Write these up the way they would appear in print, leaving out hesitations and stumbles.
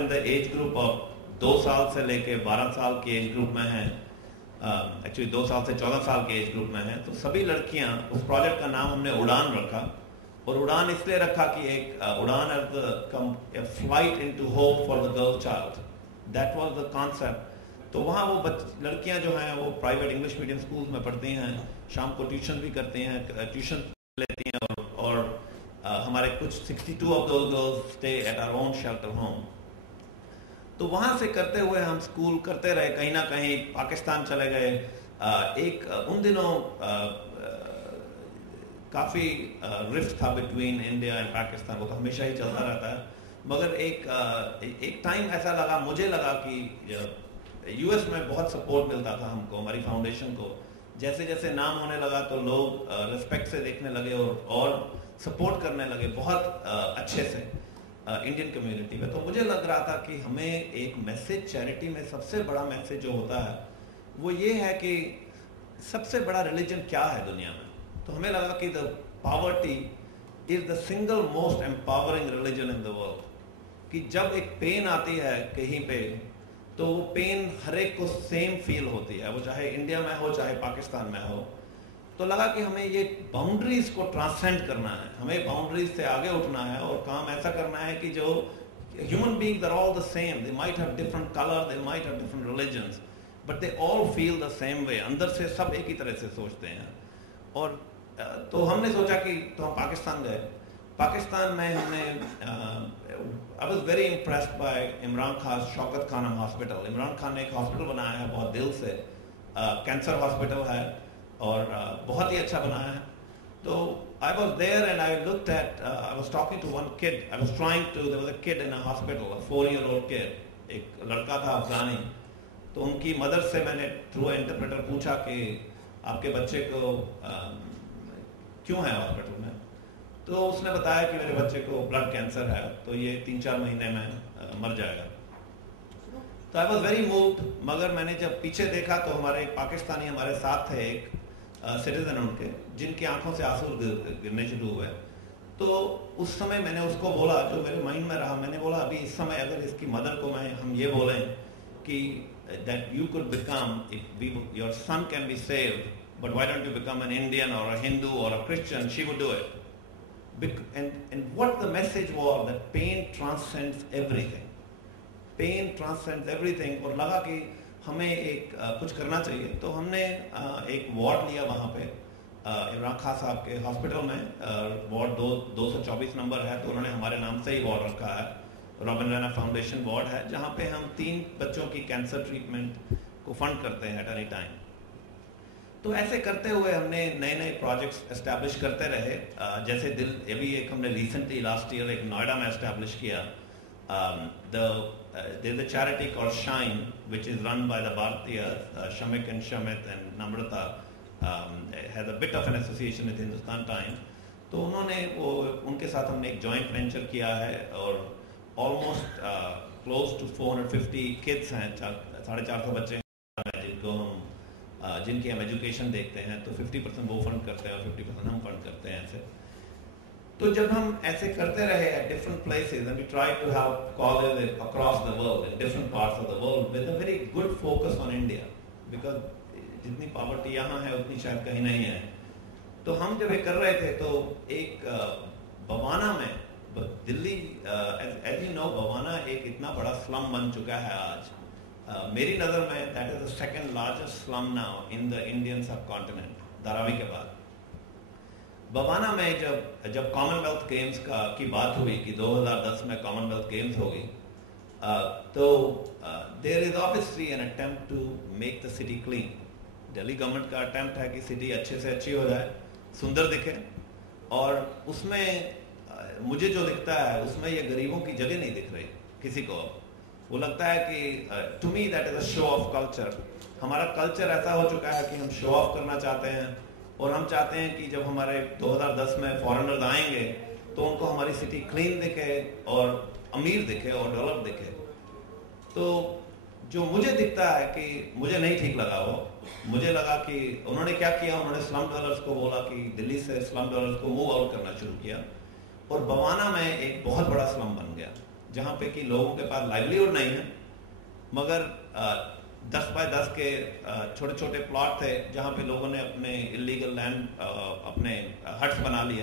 In the age group of 2 साल से लेके 12 साल के एज ग्रुप में हैं, एक्चुअली 2 साल से 14 साल के एज ग्रुप में हैं। तो सभी लड़कियां, उस प्रोजेक्ट का नाम हमने उड़ान रखा, और उड़ान इसलिए रखा कि एक उड़ान as the flight into hope for the girl child, that was the concept. तो वहाँ वो लड़कियां जो हैं वो प्राइवेट इंग्लिश मीडियम स्कूल्स में पढ़ती हैं, शाम को ट्यूशन भी करती हैं, ट्यूशन लेती हैं, और हमारे कुछ 62 of those girls stay at our own shelter home. तो वहाँ से करते हुए हम स्कूल करते रहे, कहीं ना कहीं पाकिस्तान चले गए। उन दिनों काफ़ी रिफ्ट था बिटवीन इंडिया एंड पाकिस्तान, वो तो हमेशा ही चलता रहता है, मगर एक टाइम ऐसा लगा, मुझे लगा कि यूएस में बहुत सपोर्ट मिलता था हमको, हमारी फाउंडेशन को। जैसे जैसे नाम होने लगा तो लोग रिस्पेक्ट से देखने लगे और सपोर्ट करने लगे बहुत अच्छे से इंडियन कम्युनिटी में। तो मुझे लग रहा था कि हमें एक मैसेज, चैरिटी में सबसे बड़ा मैसेज जो होता है वो ये है कि सबसे बड़ा रिलीजन क्या है दुनिया में। तो हमें लगा कि the poverty is the single most empowering religion in the world, कि जब एक पेन आती है कहीं पे तो वो पेन हर एक को सेम फील होती है, वो चाहे इंडिया में हो चाहे पाकिस्तान में हो। तो लगा कि हमें ये बाउंड्रीज को ट्रांसेंड करना है, हमें बाउंड्रीज से आगे उठना है और काम ऐसा करना है कि जो human beings are all the same, they might have different colour, they might have different religions, but they all feel the same way, अंदर से सब एक ही तरह से सोचते हैं। और तो हमने सोचा कि तो हम पाकिस्तान गए। पाकिस्तान में हमने I was very impressed by Imran Khan Shaukat Khan hospital. Imran Khan ने एक हॉस्पिटल बनाया है बहुत दिल से, कैंसर हॉस्पिटल है और बहुत ही अच्छा बनाया है। तो I was there and I looked at, I was talking to one kid, I was trying to, there was a kid in a hospital, a 4-year-old kid, एक लड़का था अफगानी। तो उनकी मदर से मैंने थ्रू इंटरप्रेटर पूछा कि आपके बच्चे को क्यों है हॉस्पिटल में। तो उसने बताया कि मेरे बच्चे को ब्लड कैंसर है, तो ये 3-4 महीने में मर जाएगा। तो आई वॉज वेरी मूव्ड, मगर मैंने जब पीछे देखा तो हमारे एक पाकिस्तानी हमारे साथ थे, एक सिटीजन उनके, जिनकी आंखों से आंसू गिरने शुरू हुए। तो उस समय मैंने उसको बोला, जो मेरे माइंड में रहा, मैंने बोला अभी इस समय अगर इसकी मदर को हम ये बोलें कि that you could become, if your son can be saved, but why don't you become an Indian और अ हिंदू और a Christian, she would do it. And what the message was that pain transcends everything. Pain transcends everything. और लगा कि हमें एक कुछ करना चाहिए। तो हमने एक वार्ड लिया वहाँ पे इमरान खान साहब के हॉस्पिटल में, वार्ड 224 नंबर है, तो उन्होंने हमारे नाम से ही वार्ड रखा है, रॉबिन रैना फाउंडेशन वार्ड है, जहाँ पे हम 3 बच्चों की कैंसर ट्रीटमेंट को फंड करते हैं एट एनी टाइम। तो ऐसे करते हुए हमने नए नए प्रोजेक्ट्स एस्टैब्लिश करते रहे। जैसे अभी एक हमने रिसेंटली लास्ट ईयर एक नोएडा में एस्टैब्लिश किया, there's a charity called Shine, which is run by the Bharatiya, Shamik and Shamit and Namrata, has a bit of an association with Hindustan Times. तो उनके साथ हमने एक जॉइंट वेंचर किया है और ऑलमोस्ट क्लोज टू 450 किड्स हैं, 450 बच्चे हैं जिनको जिनकी हम एजुकेशन देखते हैं। तो 50% वो फंड करते हैं और 50% हम फंड करते हैं ऐसे। तो जब हम ऐसे करते रहे at different places and we try to have college across the world in different parts of the world with a very good focus on India, because जितनी पॉवर्टी यहाँ है उतनी शायद कहीं नहीं है। तो हम जब ये कर रहे थे तो एक बवाना में, Delhi as you know, Bawana एक इतना बड़ा स्लम बन चुका है आज। मेरी नज़र में that is the second largest slum now in the Indian सब कॉन्टिनेंट, धारावी के बाद। बवाना में जब कॉमनवेल्थ गेम्स की बात हुई कि 2010 में कॉमनवेल्थ गेम्स होगी, तो there is obviously an attempt to make the city clean. Delhi government का अटेम्प्ट है कि सिटी अच्छे से अच्छी हो जाए, सुंदर दिखे, और उसमें मुझे जो दिखता है उसमें ये गरीबों की जगह नहीं दिख रही किसी को। वो लगता है कि to me that is a show off culture. हमारा कल्चर ऐसा हो चुका है कि हम शो ऑफ करना चाहते हैं और हम चाहते हैं कि जब हमारे 2010 में फॉरेनर्स आएंगे तो उनको हमारी सिटी क्लीन दिखे और अमीर दिखे और डेवलप दिखे। तो जो मुझे दिखता है कि मुझे नहीं ठीक लगा वो, मुझे लगा कि उन्होंने क्या किया, उन्होंने स्लम डवेलपर्स को बोला कि दिल्ली से स्लम डवेलपर्स को मूव आउट करना शुरू किया और बवाना में एक बहुत बड़ा स्लम बन गया। जहाँ पे कि लोगों के पास लाइवलीहुड नहीं है, मगर 10 बाय 10 के छोटे छोटे प्लॉट थे जहाँ पे लोगों ने अपने इलीगल लैंड अपने हट्स बना लिए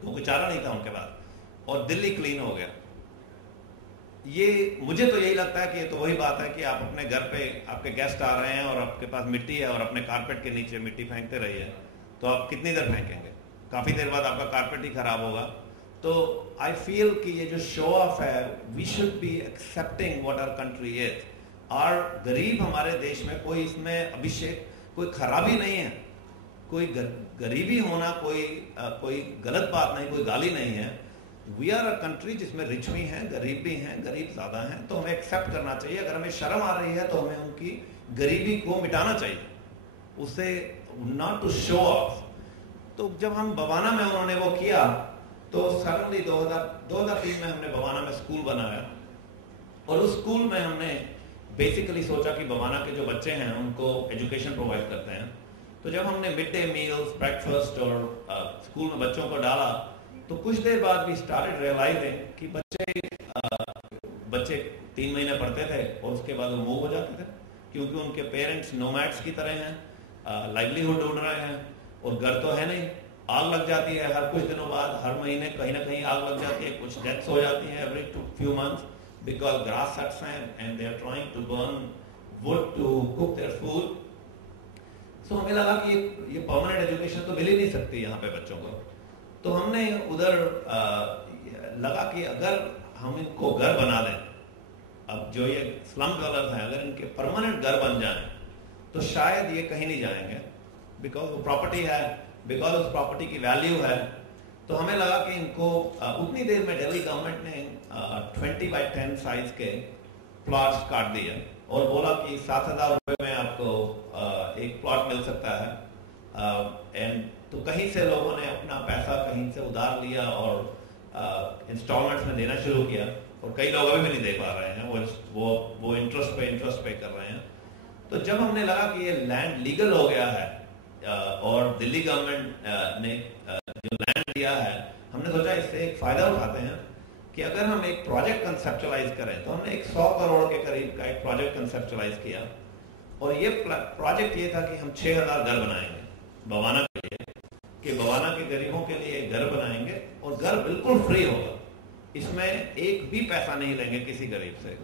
क्योंकि चारा नहीं था उनके पास, और दिल्ली क्लीन हो गया। ये मुझे तो यही लगता है कि ये तो वही बात है कि आप अपने घर पे आपके गेस्ट आ रहे हैं और आपके पास मिट्टी है और अपने कारपेट के नीचे मिट्टी फेंकते रहिए, तो आप कितनी देर फेंकेंगे? काफ़ी देर बाद आपका कारपेट ही खराब होगा। तो आई फील कि ये जो शो ऑफ है, we should be accepting what our country is. और गरीब हमारे देश में कोई इसमें अभिषेक कोई खराबी नहीं है, कोई गरीबी होना कोई गलत बात नहीं, कोई गाली नहीं है। वी आर अ कंट्री जिसमें रिच भी हैं, गरीब भी हैं, गरीब ज़्यादा हैं, तो हमें एक्सेप्ट करना चाहिए। अगर हमें शर्म आ रही है तो हमें उनकी गरीबी को मिटाना चाहिए, उसे नॉट टू शो ऑफ। तो जब हम बवाना में उन्होंने वो किया तो सडनली 2003 में हमने बवाना में स्कूल बनाया, और उस स्कूल में हमने बेसिकली सोचा कि बवाना के जो बच्चे हैं उनको एजुकेशन प्रोवाइड करते हैं। तो जब हमने मिड डे मील्स, ब्रेकफास्ट और स्कूल में बच्चों को डाला, तो कुछ देर बाद भी स्टार्टेड रियलाइजिंग कि बच्चे 3 महीने पढ़ते थे और उसके बाद वो मूव हो जाते थे, क्योंकि उनके पेरेंट्स नोमैड्स की तरह हैं, लाइवलीहुड ढूंढ रहे हैं, और घर तो है नहीं। आग लग जाती है हर कुछ दिनों बाद, हर महीने कहीं ना कहीं आग लग जाती है, कुछ डेथ्स हो जाती हैं every few months because grass huts हैं and they are trying to burn wood to cook their food. So हमें लगा कि ये परमानेंट एजुकेशन तो मिल ही नहीं सकती यहाँ पे बच्चों को। तो हमने उधर लगा कि अगर हम इनको घर बना दें, अब जो ये स्लम डवेलपर्स हैं अगर इनके परमानेंट घर बन जाएं तो शायद ये कहीं नहीं जाएंगे, बिकॉज वो प्रॉपर्टी है, बिकॉज उस प्रॉपर्टी की वैल्यू है। तो हमें लगा कि इनको उतनी देर में दिल्ली गवर्नमेंट ने 20 बाय 10 साइज के प्लॉट्स काट दिए और बोला कि 7,000 रुपये में आपको एक प्लॉट मिल सकता है। एंड तो कहीं से लोगों ने अपना पैसा कहीं से उधार लिया और इंस्टॉलमेंट्स में देना शुरू किया, और कई लोग अभी भी नहीं दे पा रहे हैं, वो इंटरेस्ट पे कर रहे हैं। तो जब हमने लगा कि ये लैंड लीगल हो गया है और दिल्ली गवर्नमेंट ने जो लैंड दिया है, हमने सोचा इससे एक फायदा उठाते हैं कि अगर हम एक प्रोजेक्ट कंसेप्चुलाइज करें। तो हमने एक 100 करोड़ के करीब का एक प्रोजेक्ट कंसेप्चुलाइज किया, और ये प्रोजेक्ट ये था कि हम 6,000 घर बनाएंगे बवाना के लिए, कि बवाना के गरीबों के लिए घर बनाएंगे, और घर बिल्कुल फ्री होगा, इसमें एक भी पैसा नहीं लेंगे किसी गरीब से।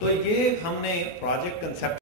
तो ये हमने प्रोजेक्ट कंसेप्ट